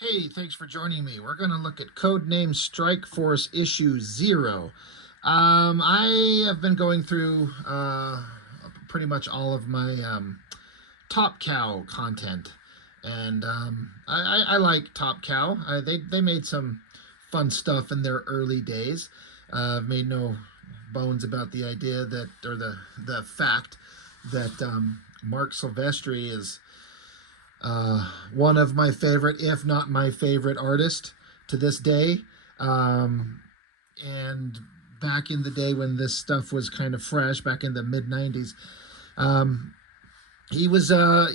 Hey, thanks for joining me. We're going to look at Codename Strikeforce Issue 0. I have been going through pretty much all of my Top Cow content, and I like Top Cow. They made some fun stuff in their early days. I've made no bones about the idea that, or the fact that Mark Silvestri is one of my favorite, if not my favorite artist to this day. And back in the day when this stuff was kind of fresh, back in the mid 90s, um, he was, I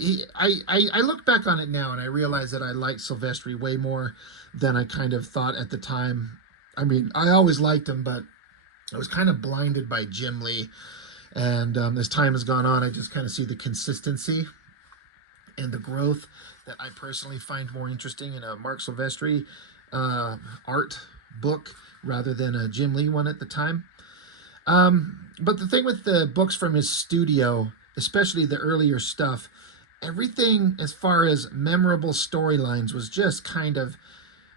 look back on it now and I realize that I like Silvestri way more than I kind of thought at the time. I mean, I always liked him, but I was kind of blinded by Jim Lee. And as time has gone on, I just kind of see the consistency and the growth that I personally find more interesting in a Mark Silvestri art book rather than a Jim Lee one at the time. But the thing with the books from his studio, especially the earlier stuff, everything as far as memorable storylines was just kind of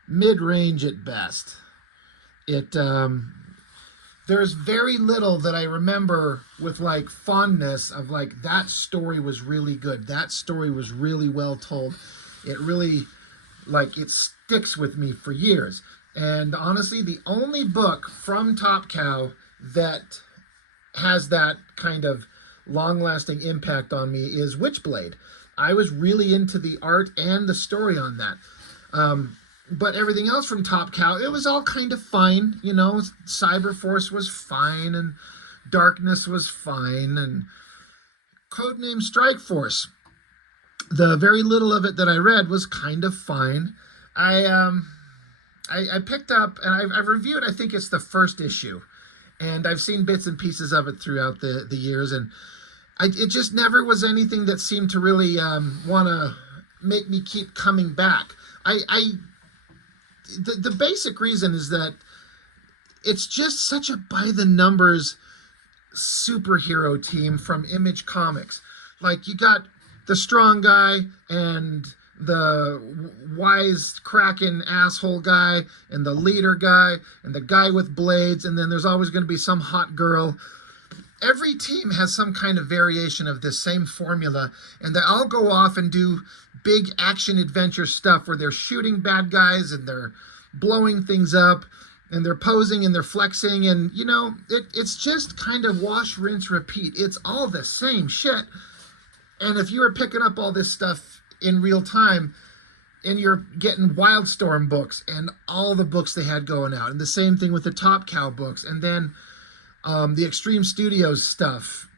mid-range at best. It there's very little that I remember with like fondness of like that story was really good. That story was really well told. It really it sticks with me for years. And honestly, the only book from Top Cow that has that kind of long-lasting impact on me is Witchblade. I was really into the art and the story on that. But everything else from Top Cow, it was all kind of fine. You know, Cyberforce was fine, and Darkness was fine, and Codename Strikeforce, the very little of it that I read was kind of fine. I picked up, and I've reviewed, I think it's the first issue, and I've seen bits and pieces of it throughout the years, and it just never was anything that seemed to really want to make me keep coming back. The basic reason is that it's just such a by the numbers superhero team from Image Comics. Like, you got the strong guy and the wise cracking asshole guy and the leader guy and the guy with blades, and then there's always going to be some hot girl. Every team has some kind of variation of this same formula, and they all go off and do big action adventure stuff where they're shooting bad guys and they're blowing things up and they're posing and they're flexing, and you know, it's just kind of wash, rinse, repeat. It's all the same shit. And if you were picking up all this stuff in real time, and you're getting Wildstorm books and all the books they had going out, and the same thing with the Top Cow books, and then the Extreme Studios stuff,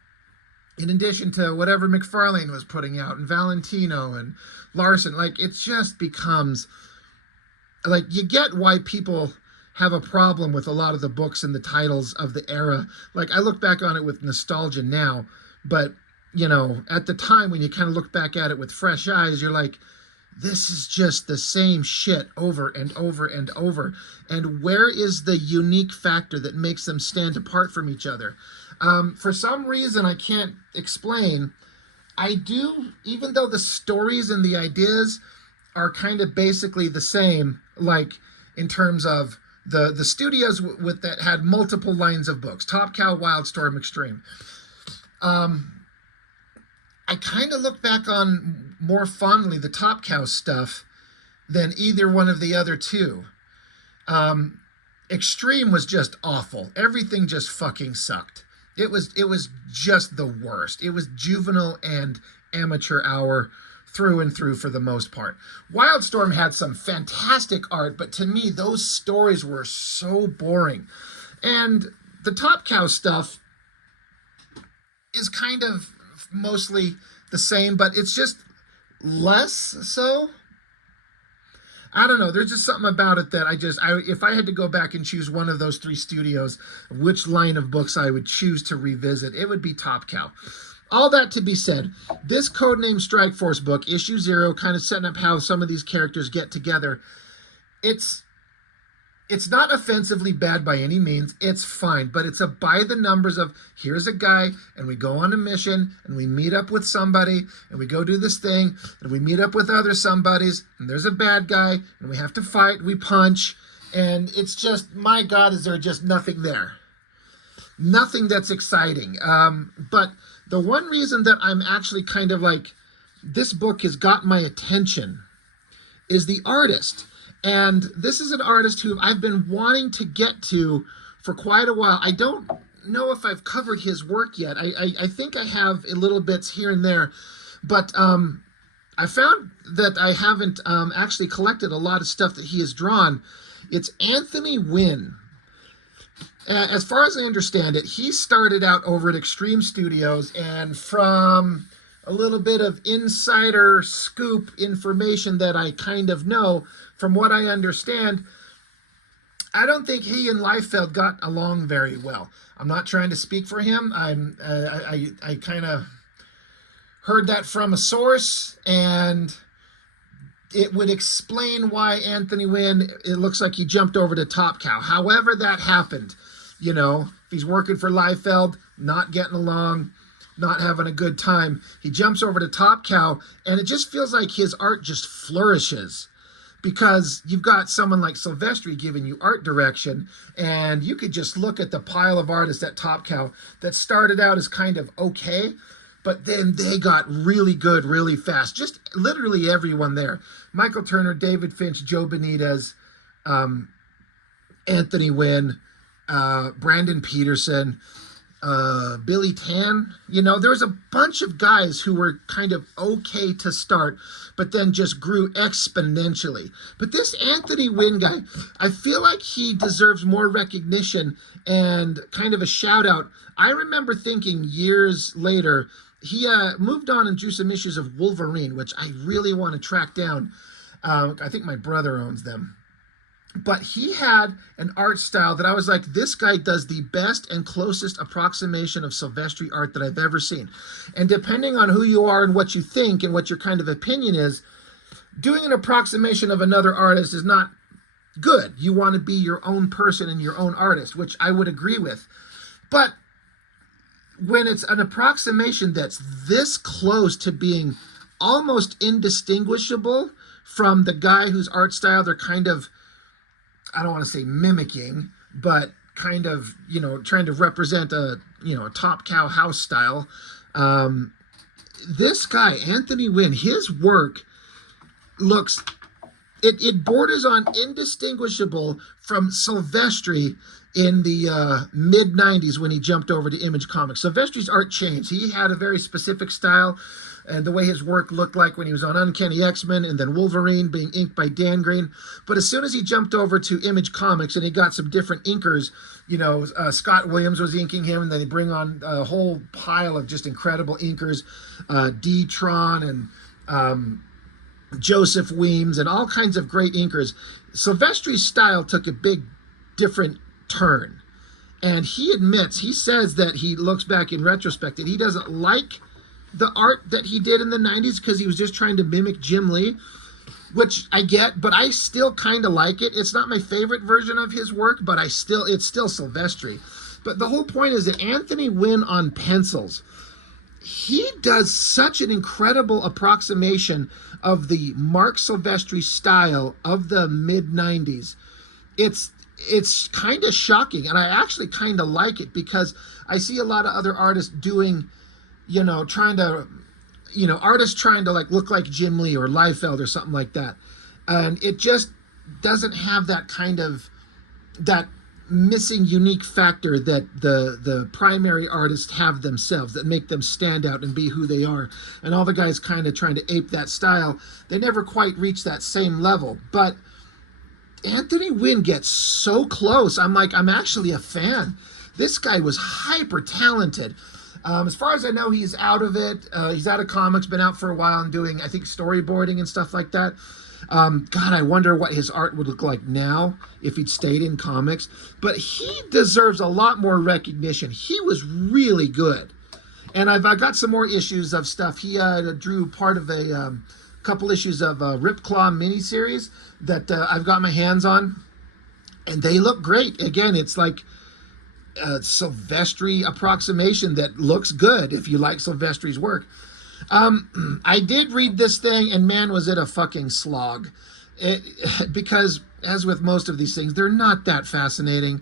in addition to whatever McFarlane was putting out, and Valentino and Larson, like, it just becomes, like, you get why people have a problem with a lot of the books and the titles of the era. Like, I look back on it with nostalgia now, but, you know, at the time when you kind of look back at it with fresh eyes, you're like, this is just the same shit over and over and over. And where is the unique factor that makes them stand apart from each other? For some reason I can't explain, I do, even though the stories and the ideas are kind of basically the same, like in terms of the studios with that had multiple lines of books, Top Cow, Wildstorm, Extreme. I kind of look back on more fondly the Top Cow stuff than either one of the other two. Extreme was just awful. Everything just fucking sucked. It was just the worst. It was juvenile and amateur hour through and through for the most part. Wildstorm had some fantastic art, but to me, those stories were so boring. And the Top Cow stuff is kind of mostly the same, but it's just less so. I don't know. There's just something about it that if I had to go back and choose one of those three studios, which line of books I would choose to revisit, it would be Top Cow. All that to be said, this Codename Strikeforce book, issue 0, kind of setting up how some of these characters get together. It's It's not offensively bad by any means. It's fine, but it's a by the numbers of here's a guy and we go on a mission and we meet up with somebody and we go do this thing and we meet up with other somebodies and there's a bad guy and we have to fight, we punch, and it's just, my God, is there just nothing there. Nothing that's exciting. But the one reason that I'm actually kind of like, this book has got my attention is the artist. And this is an artist who I've been wanting to get to for quite a while. I don't know if I've covered his work yet. I think I have a little bits here and there, but I found that I haven't actually collected a lot of stuff that he has drawn. It's Anthony Winn. As far as I understand it, he started out over at Extreme Studios, and from a little bit of insider scoop information that I kind of know, from what I understand, I don't think he and Liefeld got along very well. I'm not trying to speak for him. I kind of heard that from a source, and it would explain why Anthony Winn, it looks like he jumped over to Top Cow. However that happened, you know, if he's working for Liefeld, not getting along, not having a good time, he jumps over to Top Cow, and it just feels like his art just flourishes. Because you've got someone like Silvestri giving you art direction, and you could just look at the pile of artists at Top Cow that started out as kind of okay, but then they got really good really fast. Just literally everyone there. Michael Turner, David Finch, Joe Benitez, Anthony Winn, Brandon Peterson, Billy Tan. You know, there's a bunch of guys who were kind of okay to start, but then just grew exponentially. But this Anthony Winn guy, I feel like he deserves more recognition and kind of a shout out. I remember thinking years later, he moved on and drew some issues of Wolverine, which I really want to track down. I think my brother owns them. But he had an art style that I was like, this guy does the best and closest approximation of Silvestri art that I've ever seen. And depending on who you are and what you think and what your kind of opinion is, doing an approximation of another artist is not good. You want to be your own person and your own artist, which I would agree with. But when it's an approximation that's this close to being almost indistinguishable from the guy whose art style they're kind of, I don't want to say mimicking, but kind of, you know, trying to represent a, you know, a Top Cow house style. This guy, Anthony Winn, his work looks, it borders on indistinguishable from Silvestri in the mid-90s when he jumped over to Image Comics. Silvestri's art changed. He had a very specific style, and the way his work looked like when he was on Uncanny X-Men and then Wolverine being inked by Dan Green. But as soon as he jumped over to Image Comics and he got some different inkers, you know, Scott Williams was inking him, and then they bring on a whole pile of just incredible inkers, D-Tron and Joseph Weems and all kinds of great inkers. Silvestri's style took a big different turn. And he admits, he says that he looks back in retrospect that he doesn't like the art that he did in the 90s because he was just trying to mimic Jim Lee, which I get, but I still kind of like it. It's not my favorite version of his work, but it's still Silvestri. But the whole point is that Anthony Winn on pencils, he does such an incredible approximation of the Mark Silvestri style of the mid-90s. It's kind of shocking, and I actually kind of like it because I see a lot of other artists doing, you know, artists trying to like look like Jim Lee or Liefeld or something like that. And it just doesn't have that kind of, that missing unique factor that the primary artists have themselves that make them stand out and be who they are. And all the guys kind of trying to ape that style, they never quite reach that same level. But Anthony Winn gets so close. I'm actually a fan. This guy was hyper talented. As far as I know, he's out of it. He's out of comics, been out for a while and doing, I think, storyboarding and stuff like that. God, I wonder what his art would look like now if he'd stayed in comics. But he deserves a lot more recognition. He was really good. And I've got some more issues of stuff. He drew part of a couple issues of Rip Claw miniseries that I've got my hands on. and they look great. Again, it's like a Silvestri approximation that looks good if you like Silvestri's work. I did read this thing, and man, was it a fucking slog. Because, as with most of these things, they're not that fascinating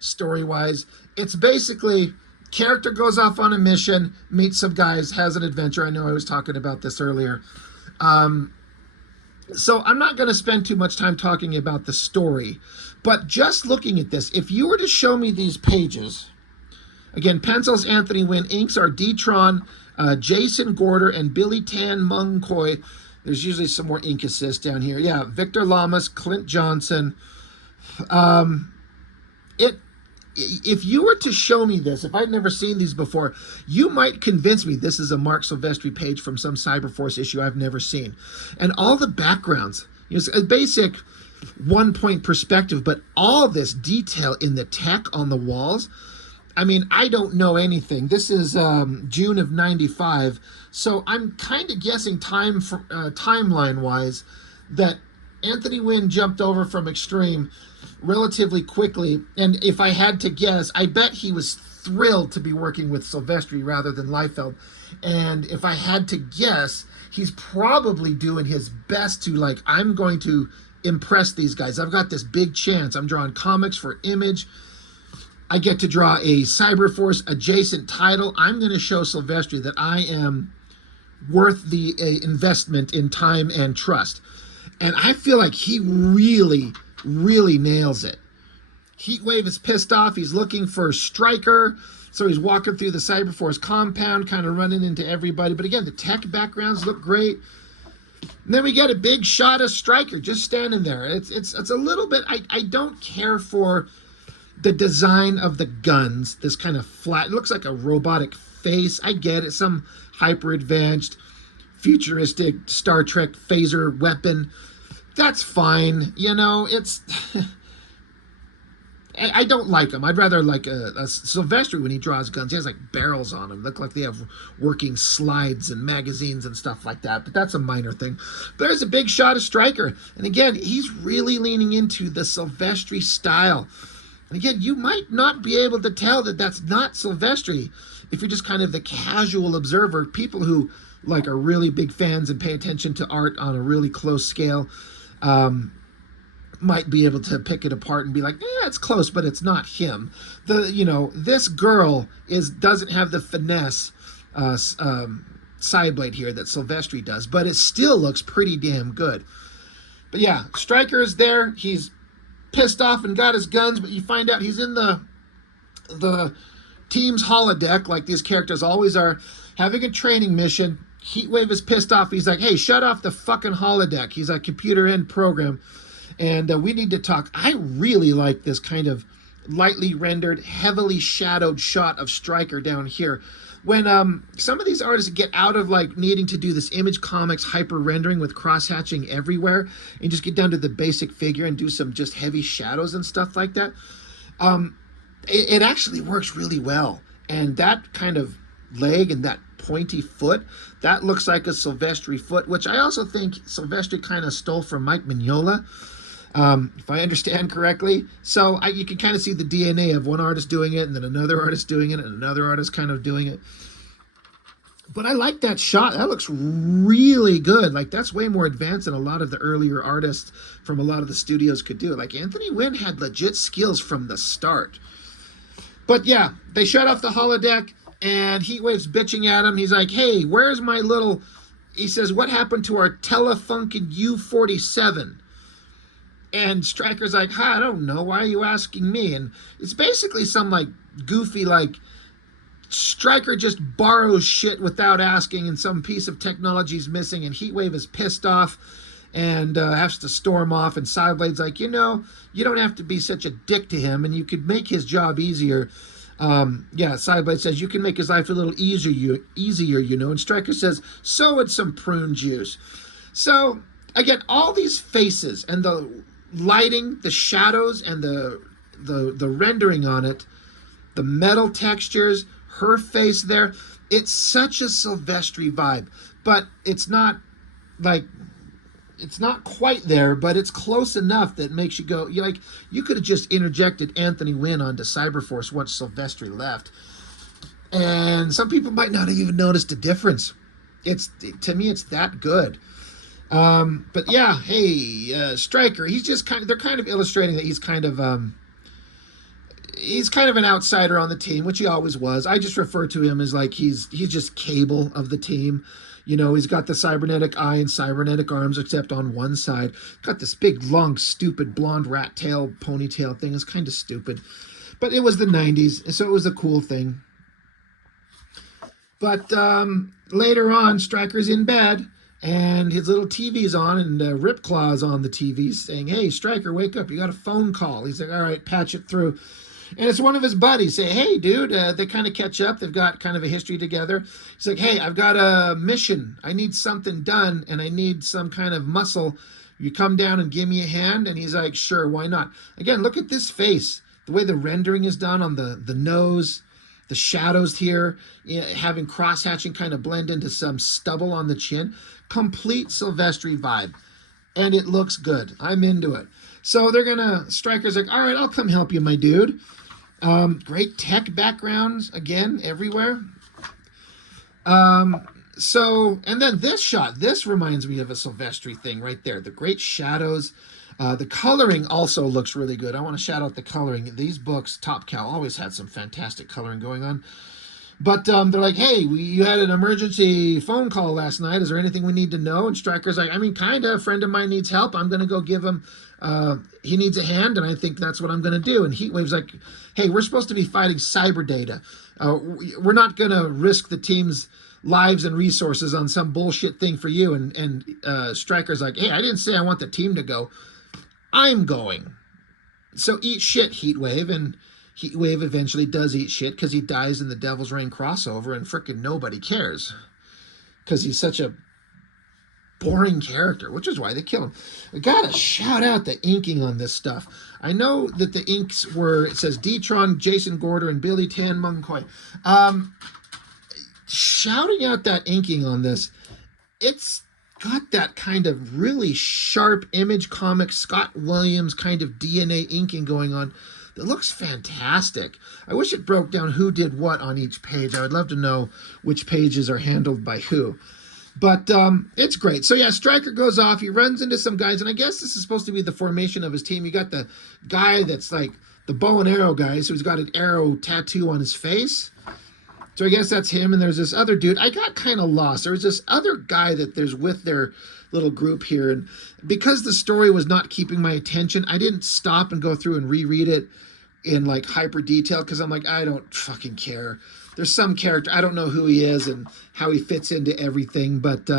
story-wise. It's basically character goes off on a mission, meets some guys, has an adventure. I know I was talking about this earlier. So I'm not going to spend too much time talking about the story, but just looking at this, if you were to show me these pages, again, pencils Anthony Winn, inks are D-Tron, Jason Gorder, and Billy Tan Mung Koi. There's usually some more ink assists down here. Yeah, Victor Lamas, Clint Johnson. If you were to show me this, if I'd never seen these before, you might convince me this is a Mark Silvestri page from some Cyberforce issue I've never seen. And all the backgrounds, it's a basic one-point perspective, but all this detail in the tech on the walls, I mean, I don't know anything. This is June of '95, so I'm kind of guessing timeline-wise that Anthony Winn jumped over from Extreme relatively quickly, and if I had to guess, I bet he was thrilled to be working with Silvestri rather than Liefeld. And if I had to guess, he's probably doing his best to, like, I'm going to impress these guys. I've got this big chance. I'm drawing comics for Image. I get to draw a Cyberforce adjacent title. I'm going to show Silvestri that I am worth the investment in time and trust. And I feel like he really nails it. Heatwave is pissed off. He's looking for Stryker. So he's walking through the Cyberforce compound, kind of running into everybody. But again, the tech backgrounds look great. And then we get a big shot of Stryker just standing there. It's a little bit, I don't care for the design of the guns. This kind of flat, it looks like a robotic face. I get it. Some hyper advanced, futuristic Star Trek phaser weapon. That's fine. You know, it's... I don't like him. I'd rather like a Silvestri when he draws guns. He has like barrels on him. Look like they have working slides and magazines and stuff like that. But that's a minor thing. But there's a big shot of Stryker. And again, he's really leaning into the Silvestri style. And again, you might not be able to tell that that's not Silvestri if you're just kind of the casual observer. People who like are really big fans and pay attention to art on a really close scale might be able to pick it apart and be like, yeah, it's close, but it's not him. This girl doesn't have the finesse side blade here that Silvestri does, but it still looks pretty damn good. But yeah, Stryker is there. He's pissed off and got his guns, but you find out he's in the team's holodeck, like these characters always are, having a training mission. Heatwave is pissed off. He's like, hey, shut off the fucking holodeck. He's a computer end program. And we need to talk. I really like this kind of lightly rendered, heavily shadowed shot of Stryker down here. When some of these artists get out of like needing to do this Image Comics hyper rendering with cross-hatching everywhere and just get down to the basic figure and do some just heavy shadows and stuff like that, it actually works really well. And that kind of leg and that pointy foot, that looks like a Silvestri foot, which I also think Silvestri kind of stole from Mike Mignola. If I understand correctly. So you can kind of see the DNA of one artist doing it and then another artist doing it and another artist kind of doing it. But I like that shot. That looks really good. Like, that's way more advanced than a lot of the earlier artists from a lot of the studios could do. Like, Anthony Winn had legit skills from the start. But yeah, they shut off the holodeck and Heatwave's bitching at him. He's like, hey, where's my little... He says, what happened to our Telefunken U-47? And Stryker's like, I don't know. Why are you asking me? And it's basically some like goofy, like Stryker just borrows shit without asking and some piece of technology's missing and Heatwave is pissed off and has to storm off. And Sideblade's like, you don't have to be such a dick to him and you could make his job easier. Sideblade says, you can make his life a little easier, And Stryker says, so would some prune juice. So, again, all these faces and the lighting, the shadows, and the rendering on it, the metal textures, her face there, it's such a Silvestri vibe. But it's not like it's not quite there, but it's close enough that makes you go, you like, you could have just interjected Anthony Winn onto Cyberforce once Silvestri left, and some people might not have even noticed a difference. It's, to me, it's that good. But yeah, hey, Stryker, he's just kind of, they're kind of illustrating that he's kind of an outsider on the team, which he always was. I just refer to him as like he's just Cable of the team. You know, he's got the cybernetic eye and cybernetic arms, except on one side. Got this big, long, stupid blonde rat tail ponytail thing. It's kind of stupid. But it was the 90s, so it was a cool thing. But later on, Stryker's in bed, and his little TV's on, and Ripclaw's on the TV saying, hey, Stryker, wake up. You got a phone call. He's like, all right, patch it through. And it's one of his buddies say, hey, dude, they kind of catch up. They've got kind of a history together. He's like, hey, I've got a mission. I need something done, and I need some kind of muscle. You come down and give me a hand? And he's like, sure, why not? Again, look at this face. The way the rendering is done on the nose, the shadows here, having cross-hatching kind of blend into some stubble on the chin. Complete Silvestri vibe. And it looks good. I'm into it. So they're going to, Stryker's like, all right, I'll come help you, my dude. Great tech backgrounds, again, everywhere. So, and then this shot, this reminds me of a Silvestri thing right there. The great shadows. The coloring also looks really good. I want to shout out the coloring. These books, Top Cow, always had some fantastic coloring going on. But they're like, hey, you had an emergency phone call last night. Is there anything we need to know? And Stryker's like, I mean, kind of. A friend of mine needs help. I'm going to go give him, he needs a hand, and I think that's what I'm going to do. And Heatwave's like, hey, we're supposed to be fighting cyber data. We're not going to risk the team's lives and resources on some bullshit thing for you. And Stryker's like, hey, I didn't say I want the team to go. I'm going. So eat shit, Heatwave. And Heatwave eventually does eat shit because he dies in the Devil's Reign crossover, and frickin' nobody cares because he's such a boring character, which is why they kill him. I gotta shout out the inking on this stuff. I know that the inks were, it says D-Tron, Jason Gorder, and Billy Tan Mung Koi. Shouting out that inking on this, it's got that kind of really sharp Image Comics, Scott Williams kind of DNA inking going on. It looks fantastic. I wish it broke down who did what on each page. I would love to know which pages are handled by who. But it's great. So yeah, Stryker goes off. He runs into some guys, and I guess this is supposed to be the formation of his team. You got the guy that's like the bow and arrow guy, so he's got an arrow tattoo on his face. So I guess that's him, and there's this other dude. I got kind of lost. There was this other guy that there's with their little group here, and because the story was not keeping my attention, I didn't stop and go through and reread it in like hyper detail, because I'm like, I don't fucking care. There's some character, I don't know who he is and how he fits into everything, but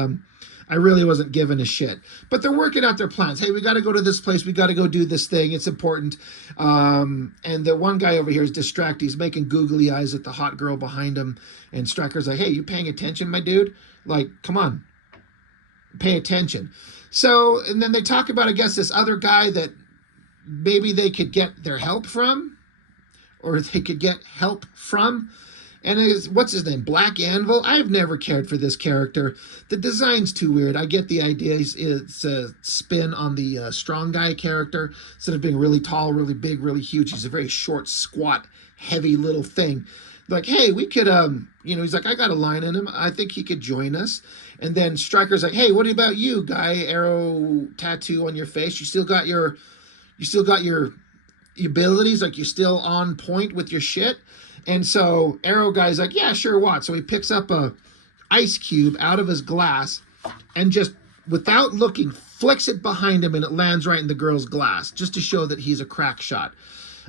I really wasn't giving a shit. But they're working out their plans. Hey, we got to go to this place. We got to go do this thing. It's important. And the one guy over here is distracted. He's making googly eyes at the hot girl behind him. And Stryker's like, hey, you paying attention, my dude? Like, come on. Pay attention. So, and then they talk about, I guess, this other guy that maybe they could get their help from, or they could get help from. And what's his name? Black Anvil? I've never cared for this character. The design's too weird. I get the idea. It's a spin on the strong guy character. Instead of being really tall, really big, really huge, he's a very short, squat, heavy little thing. Like, hey, we could, he's like, I got a line in him. I think he could join us. And then Stryker's like, hey, what about you, guy? Arrow tattoo on your face. You still got your abilities? Like, you're still on point with your shit? And so Arrow guy's like, yeah, sure, what? So he picks up a ice cube out of his glass and just, without looking, flicks it behind him, and it lands right in the girl's glass, just to show that he's a crack shot.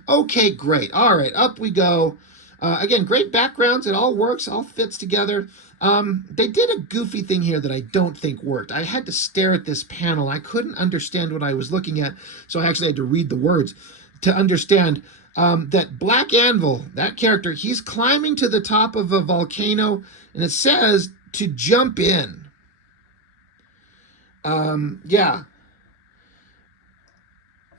Okay, great. All right, up we go. Again, great backgrounds. It all works, all fits together. They did a goofy thing here that I don't think worked. I had to stare at this panel. I couldn't understand what I was looking at, so I actually had to read the words to understand that Black Anvil, that character, he's climbing to the top of a volcano, and it says to jump in. Yeah.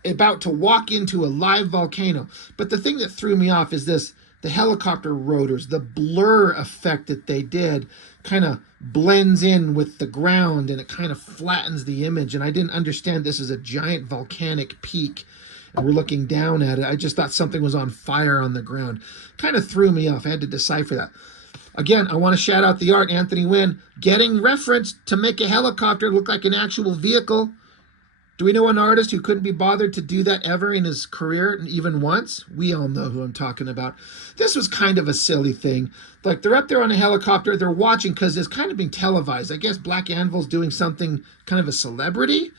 About to walk into a live volcano. But the thing that threw me off is this the helicopter rotors, the blur effect that they did kind of blends in with the ground and it kind of flattens the image. And I didn't understand this is a giant volcanic peak and we're looking down at it. I just thought something was on fire on the ground. Kind of threw me off. I had to decipher that. Again, I want to shout out the art, Anthony Winn, getting reference to make a helicopter look like an actual vehicle. Do we know an artist who couldn't be bothered to do that ever in his career, even once? We all know who I'm talking about. This was kind of a silly thing. Like, they're up there on a helicopter, they're watching because it's kind of being televised. I guess Black Anvil's doing something kind of a celebrity.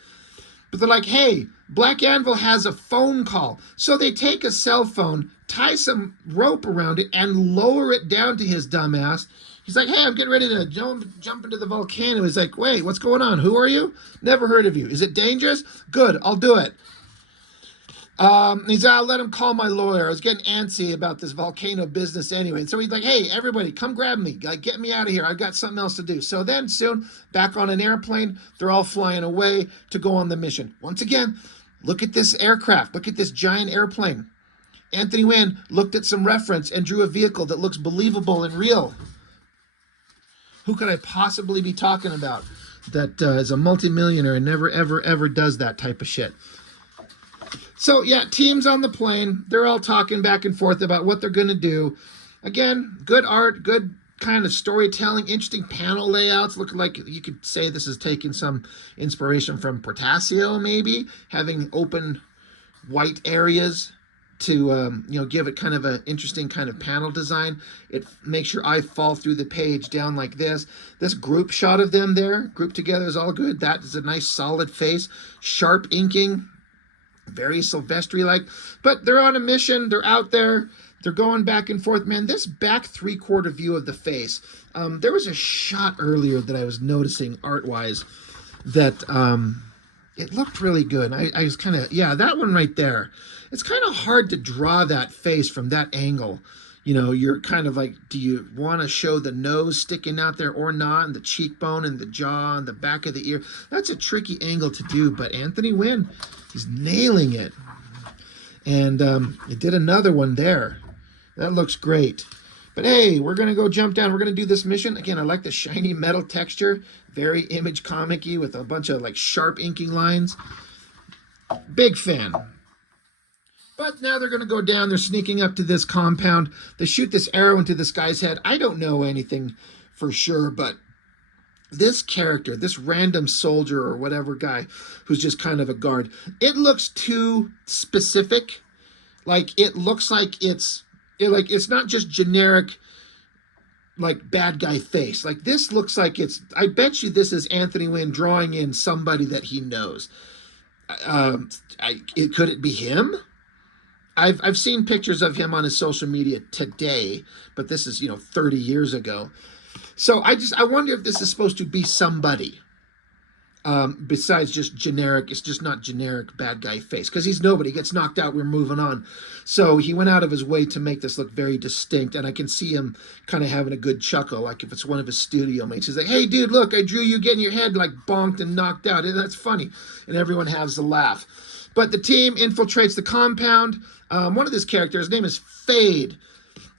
But they're like, hey, Black Anvil has a phone call. So they take a cell phone, tie some rope around it, and lower it down to his dumbass. He's like, hey, I'm getting ready to jump into the volcano. He's like, wait, what's going on? Who are you? Never heard of you. Is it dangerous? Good, I'll do it. He's like, I'll let him call my lawyer. I was getting antsy about this volcano business anyway. And so he's like, hey, everybody, come grab me. Like, get me out of here. I've got something else to do. So then soon, back on an airplane, they're all flying away to go on the mission. Once again, look at this aircraft. Look at this giant airplane. Anthony Winn looked at some reference and drew a vehicle that looks believable and real. Who could I possibly be talking about that is a multimillionaire and never, ever, ever does that type of shit? So, yeah, teams on the plane, they're all talking back and forth about what they're going to do. Again, good art, good kind of storytelling, interesting panel layouts. Look like you could say this is taking some inspiration from Portasio, maybe, having open white areas to give it kind of an interesting kind of panel design. It makes your eye fall through the page down like this. This group shot of them there, grouped together, is all good. That is a nice solid face. Sharp inking, very Silvestri-like. But they're on a mission. They're out there. They're going back and forth. Man, this back three-quarter view of the face. There was a shot earlier that I was noticing art-wise that it looked really good. I was kind of, yeah, that one right there. It's kind of hard to draw that face from that angle. You know, you're kind of like, do you want to show the nose sticking out there or not, and the cheekbone and the jaw and the back of the ear? That's a tricky angle to do, but Anthony Winn, he's nailing it. And he did another one there. That looks great. But hey, we're going to go jump down. We're going to do this mission. Again, I like the shiny metal texture. Very image comic-y with a bunch of like sharp inking lines. Big fan. But now they're going to go down. They're sneaking up to this compound. They shoot this arrow into this guy's head. I don't know anything for sure, but this character, this random soldier or whatever guy who's just kind of a guard, it looks too specific. Like, it looks like it's not just generic, like, bad guy face. Like, this looks like it's, I bet you this is Anthony Winn drawing in somebody that he knows. Could it be him? I've seen pictures of him on his social media today, but this is, 30 years ago. So I wonder if this is supposed to be somebody besides just generic. It's just not generic bad guy face, because he's nobody. He gets knocked out, we're moving on. So he went out of his way to make this look very distinct, and I can see him kind of having a good chuckle, like if it's one of his studio mates. He's like, hey, dude, look, I drew you getting your head like bonked and knocked out. And that's funny. And everyone has a laugh. But the team infiltrates the compound. One of his characters, his name is Fade,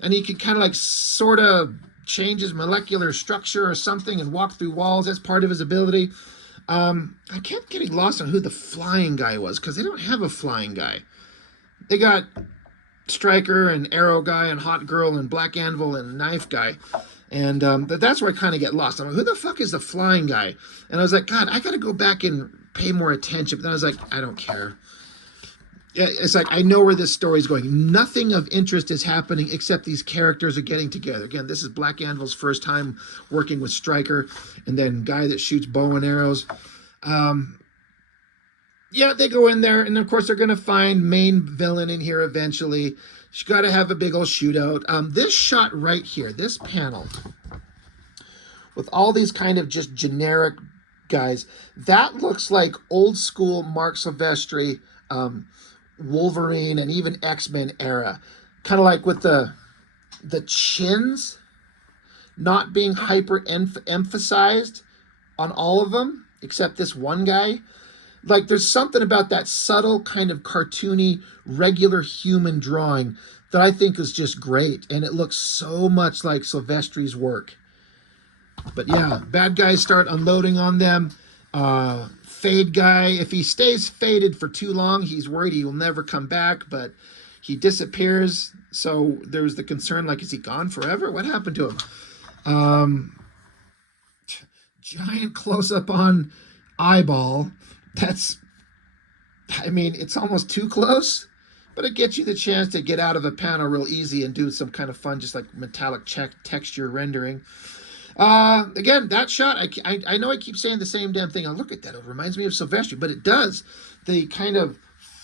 and he can kind of like sort of change his molecular structure or something and walk through walls. That's part of his ability. I kept getting lost on who the flying guy was, because they don't have a flying guy. They got Striker and Arrow guy and Hot Girl and Black Anvil and Knife guy. And that's where I kind of get lost. I'm like, who the fuck is the flying guy? And I was like, God, I got to go back and pay more attention. But then I was like, I don't care. It's like, I know where this story is going. Nothing of interest is happening except these characters are getting together. Again, this is Black Anvil's first time working with Striker, and then guy that shoots bow and arrows. Yeah, they go in there, and of course they're going to find main villain in here eventually. She's got to have a big old shootout. This shot right here, this panel, with all these kind of just generic guys, that looks like old school Mark Silvestri, Wolverine, and even X-Men era. Kind of like with the chins not being hyper emphasized on all of them, except this one guy. Like there's something about that subtle kind of cartoony regular human drawing that I think is just great, and it looks so much like Silvestri's work. But yeah, bad guys start unloading on them. Fade guy, if he stays faded for too long, he's worried he will never come back, but he disappears. So there's the concern, like, is he gone forever? What happened to him? Giant close up on eyeball. That's, I mean, it's almost too close, but it gets you the chance to get out of a panel real easy and do some kind of fun, just like metallic texture rendering. Again, that shot, I know I keep saying the same damn thing. Oh, look at that. It reminds me of Silvestri, but it does. The kind of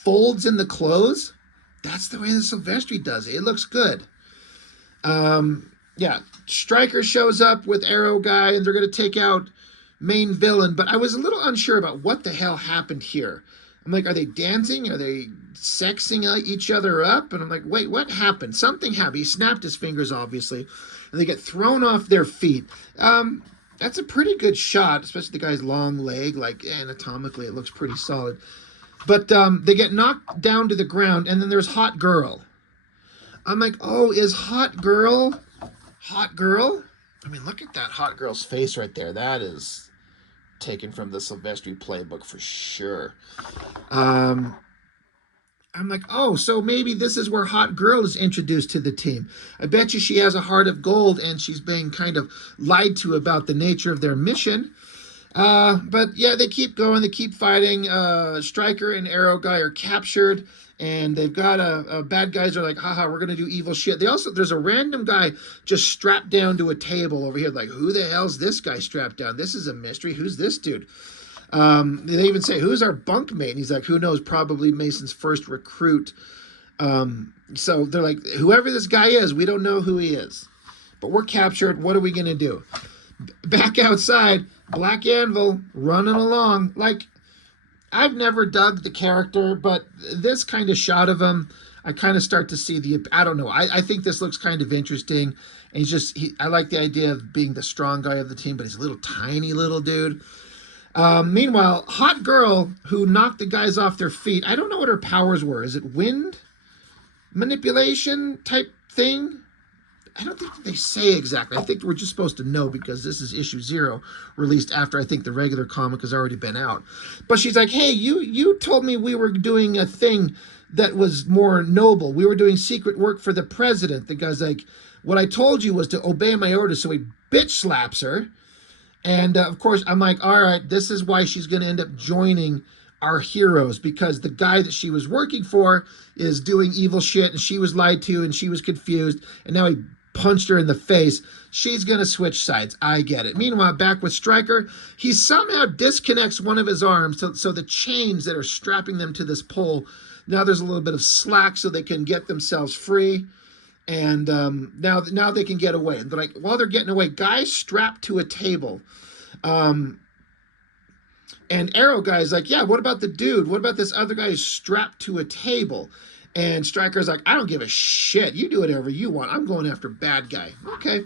folds in the clothes, that's the way the Silvestri does it. It looks good. Yeah, Stryker shows up with Arrow Guy, and they're going to take out main villain, but I was a little unsure about what the hell happened here. I'm like, are they dancing? Are they sexing each other up? And I'm like, wait, what happened? Something happened. He snapped his fingers, obviously, and they get thrown off their feet. That's a pretty good shot, especially the guy's long leg. Like, anatomically, it looks pretty solid. But they get knocked down to the ground, and then there's Hot Girl. I'm like, oh, is Hot Girl? I mean, look at that Hot Girl's face right there. That is taken from the Silvestri playbook for sure. I'm like, oh, so maybe this is where Hot Girl is introduced to the team. I bet you she has a heart of gold, and she's being kind of lied to about the nature of their mission. But yeah, they keep going. They keep fighting. Stryker and Arrow Guy are captured, and they've got bad guys are like, haha, we're going to do evil shit. There's a random guy just strapped down to a table over here. Like, who the hell's this guy strapped down? This is a mystery. Who's this dude? They even say, who's our bunkmate? And he's like, who knows? Probably Mason's first recruit. So they're like, whoever this guy is, we don't know who he is. But we're captured. What are we going to do? Back outside, Black Anvil running along. Like, I've never dug the character, but this kind of shot of him, I kind of start to see I don't know. I think this looks kind of interesting. And I like the idea of being the strong guy of the team, but he's a little tiny little dude. Meanwhile, Hot Girl, who knocked the guys off their feet, I don't know what her powers were. Is it wind manipulation type thing? I don't think they say exactly. I think we're just supposed to know because this is issue 0, released after I think the regular comic has already been out. But she's like, hey, you told me we were doing a thing that was more noble. We were doing secret work for the president. The guy's like, what I told you was to obey my orders. So he bitch slaps her. And of course, I'm like, all right, this is why she's going to end up joining our heroes, because the guy that she was working for is doing evil shit, and she was lied to, and she was confused, and now he punched her in the face. She's going to switch sides. I get it. Meanwhile, back with Stryker, he somehow disconnects one of his arms, so the chains that are strapping them to this pole, now there's a little bit of slack so they can get themselves free. And now they can get away. And they're like, while they're getting away, guys strapped to a table. And Arrow Guy's like, yeah, what about the dude? What about this other guy who's strapped to a table? And Stryker's like, I don't give a shit. You do whatever you want. I'm going after bad guy. Okay.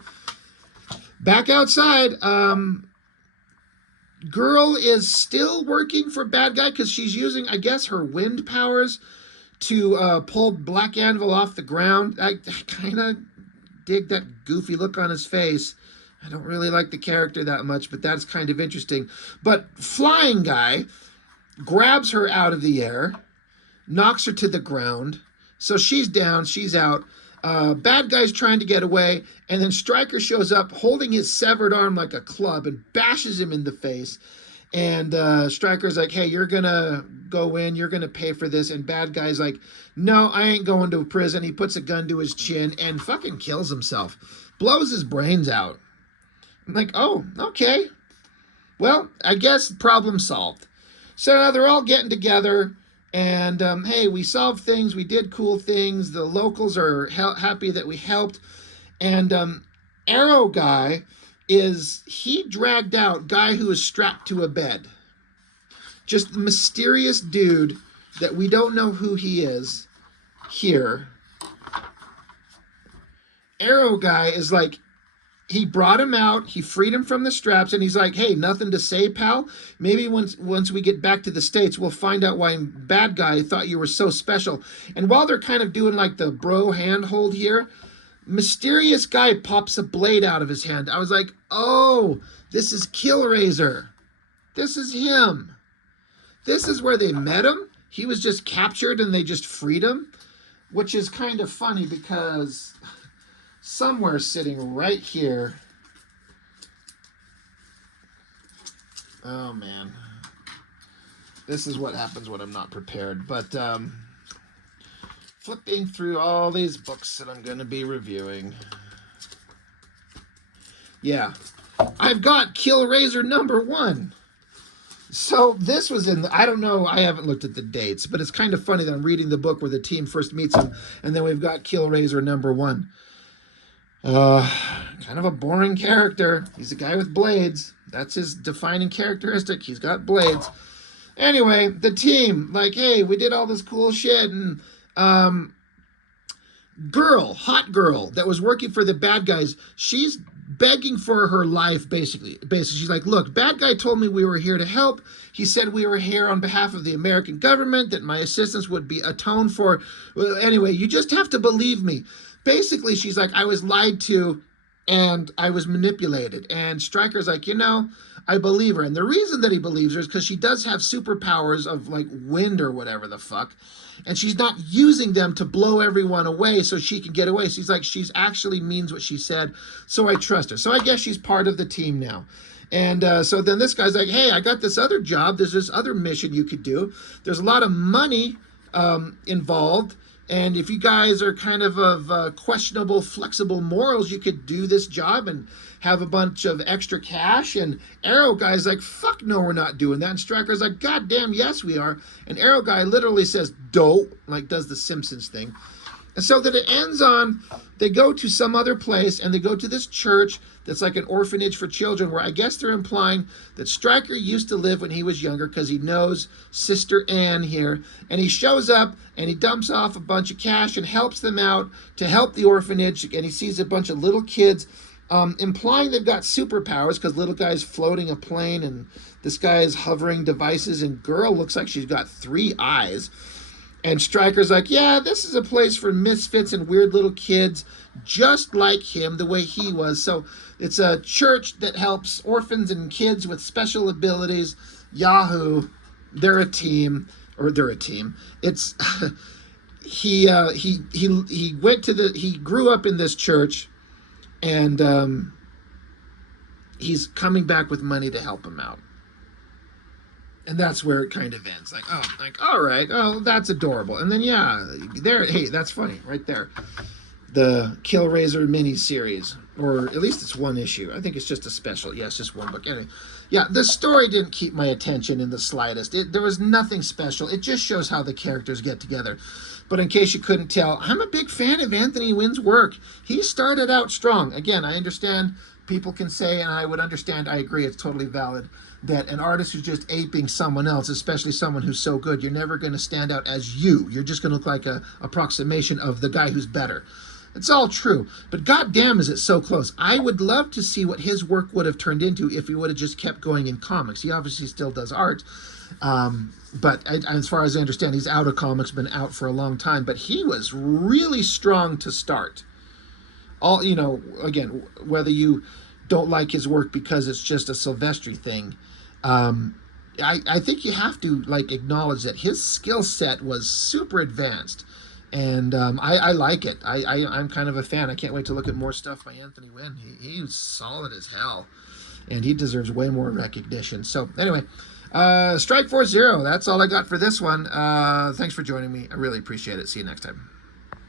Back outside, girl is still working for bad guy because she's using, I guess, her wind powers to pull Black Anvil off the ground. I kind of dig that goofy look on his face. I don't really like the character that much, but that's kind of interesting. But Flying Guy grabs her out of the air, knocks her to the ground. So she's down, she's out. Bad guy's trying to get away, and then Stryker shows up holding his severed arm like a club and bashes him in the face. And Stryker's like, hey, you're going to go in, you're going to pay for this. And bad guy's like, no, I ain't going to prison. He puts a gun to his chin and fucking kills himself. Blows his brains out. I'm like, oh, okay. Well, I guess problem solved. So now they're all getting together. And, hey, we solved things. We did cool things. The locals are happy that we helped. And Arrow Guy he dragged out guy who is strapped to a bed. Just mysterious dude that we don't know who he is here. Arrow Guy is like he brought him out, he freed him from the straps, and he's like, hey, nothing to say, pal? Maybe once we get back to the States, we'll find out why bad guy thought you were so special. And while they're kind of doing like the bro handhold here, mysterious guy pops a blade out of his hand. I was like, oh, this is Killraiser. This is him. This is where they met him. He was just captured and they just freed him, which is kind of funny because somewhere sitting right here. Oh, man. This is what happens when I'm not prepared. But flipping through all these books that I'm going to be reviewing. Yeah. I've got Killraiser #1. So this was in, I don't know, I haven't looked at the dates, but it's kind of funny that I'm reading the book where the team first meets him, and then we've got Killraiser #1. Kind of a boring character. He's a guy with blades. That's his defining characteristic. He's got blades. Anyway, the team, like, hey, we did all this cool shit, and hot girl that was working for the bad guys, she's begging for her life, basically. She's like, look, bad guy told me we were here to help. He said we were here on behalf of the American government, that my assistance would be atoned for. Well, anyway, you just have to believe me. Basically, she's like, I was lied to and I was manipulated. And Stryker's like, I believe her. And the reason that he believes her is because she does have superpowers of like wind or whatever the fuck. And she's not using them to blow everyone away so she can get away. She's like, she's actually means what she said. So I trust her. So I guess she's part of the team now. And so then this guy's like, hey, I got this other job. There's this other mission you could do. There's a lot of money involved. And if you guys are kind of questionable, flexible morals, you could do this job and have a bunch of extra cash. And Arrow Guy's like, fuck no, we're not doing that. And Stryker's like, God damn, yes, we are. And Arrow Guy literally says, dope, like does the Simpsons thing. And so that it ends on, they go to some other place and they go to this church that's like an orphanage for children, where I guess they're implying that Stryker used to live when he was younger because he knows Sister Ann here. And he shows up and he dumps off a bunch of cash and helps them out to help the orphanage. And he sees a bunch of little kids, implying they've got superpowers because little guy's floating a plane and this guy is hovering devices, and girl looks like she's got 3 eyes. And Stryker's like, yeah, this is a place for misfits and weird little kids just like him, the way he was. So it's a church that helps orphans and kids with special abilities. Yahoo, they're a team. It's he grew up in this church, and he's coming back with money to help him out. And that's where it kind of ends. Like, all right, that's adorable. And then, hey, that's funny, right there. The Killraiser mini-series, or at least it's 1 issue. I think it's just a special. Yeah, it's just 1 book. Anyway, yeah, the story didn't keep my attention in the slightest. There was nothing special. It just shows how the characters get together. But in case you couldn't tell, I'm a big fan of Anthony Wynn's work. He started out strong. Again, I understand people can say, and I would understand, I agree, it's totally valid, that an artist who's just aping someone else, especially someone who's so good, you're never going to stand out as you. You're just going to look like a approximation of the guy who's better. It's all true, but goddamn is it so close. I would love to see what his work would have turned into if he would have just kept going in comics. He obviously still does art, but as far as I understand, he's out of comics, been out for a long time, but he was really strong to start. Again, whether you don't like his work because it's just a Silvestri thing, I think you have to acknowledge that his skill set was super advanced, and I like it. I'm kind of a fan. I can't wait to look at more stuff by Anthony Winn. He's solid as hell, and he deserves way more recognition. So anyway, Strikeforce 0. That's all I got for this one. Thanks for joining me. I really appreciate it. See you next time.